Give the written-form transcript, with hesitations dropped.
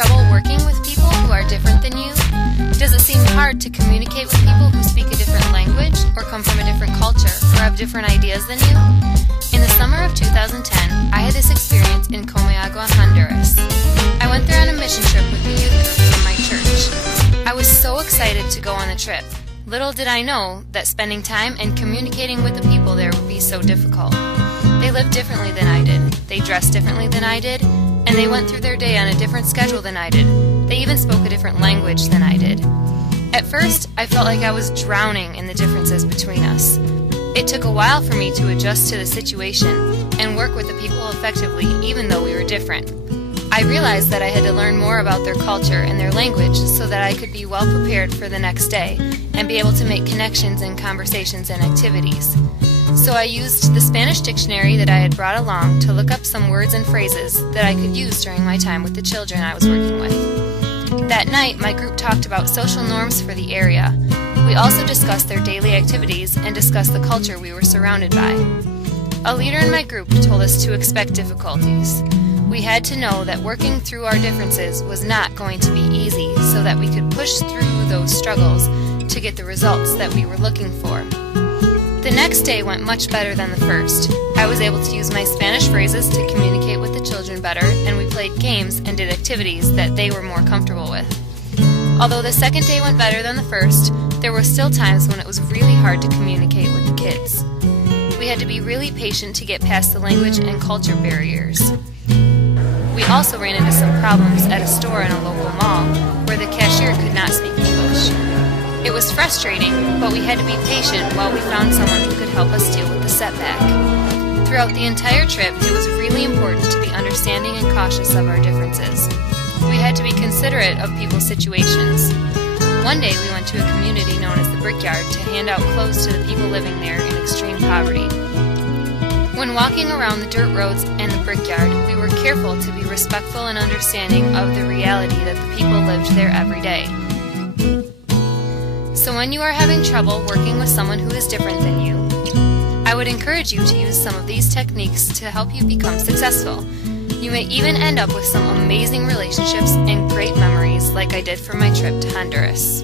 trouble working with people who are different than you? Does it seem hard to communicate with people who speak a different language or come from a different culture or have different ideas than you? In the summer of 2010, I had this experience in Comayagua, Honduras. I went there on a mission trip with the youth group from my church. I was so excited to go on the trip. Little did I know that spending time and communicating with the people there would be so difficult. They lived differently than I did, they dressed differently than I did, and they went through their day on a different schedule than I did. They even spoke a different language than I did. At first, I felt like I was drowning in the differences between us. It took a while for me to adjust to the situation and work with the people effectively even though we were different. I realized that I had to learn more about their culture and their language so that I could be well prepared for the next day and be able to make connections in conversations and activities. So I used the Spanish dictionary that I had brought along to look up some words and phrases that I could use during my time with the children I was working with. That night, my group talked about social norms for the area. We also discussed their daily activities and discussed the culture we were surrounded by. A leader in my group told us to expect difficulties. We had to know that working through our differences was not going to be easy so that we could push through those struggles to get the results that we were looking for. The next day went much better than the first. I was able to use my Spanish phrases to communicate with the children better, and we played games and did activities that they were more comfortable with. Although the second day went better than the first, there were still times when it was really hard to communicate with the kids. We had to be really patient to get past the language and culture barriers. We also ran into some problems at a store in a local mall where the cashier could not speak English. It was frustrating, but we had to be patient while we found someone who could help us deal with the setback. Throughout the entire trip, it was really important to be understanding and cautious of our differences. We had to be considerate of people's situations. One day we went to a community known as the Brickyard to hand out clothes to the people living there in extreme poverty. When walking around the dirt roads and the Brickyard, we were careful to be respectful and understanding of the reality that the people lived there every day. So when you are having trouble working with someone who is different than you, I would encourage you to use some of these techniques to help you become successful. You may even end up with some amazing relationships and great memories like I did for my trip to Honduras.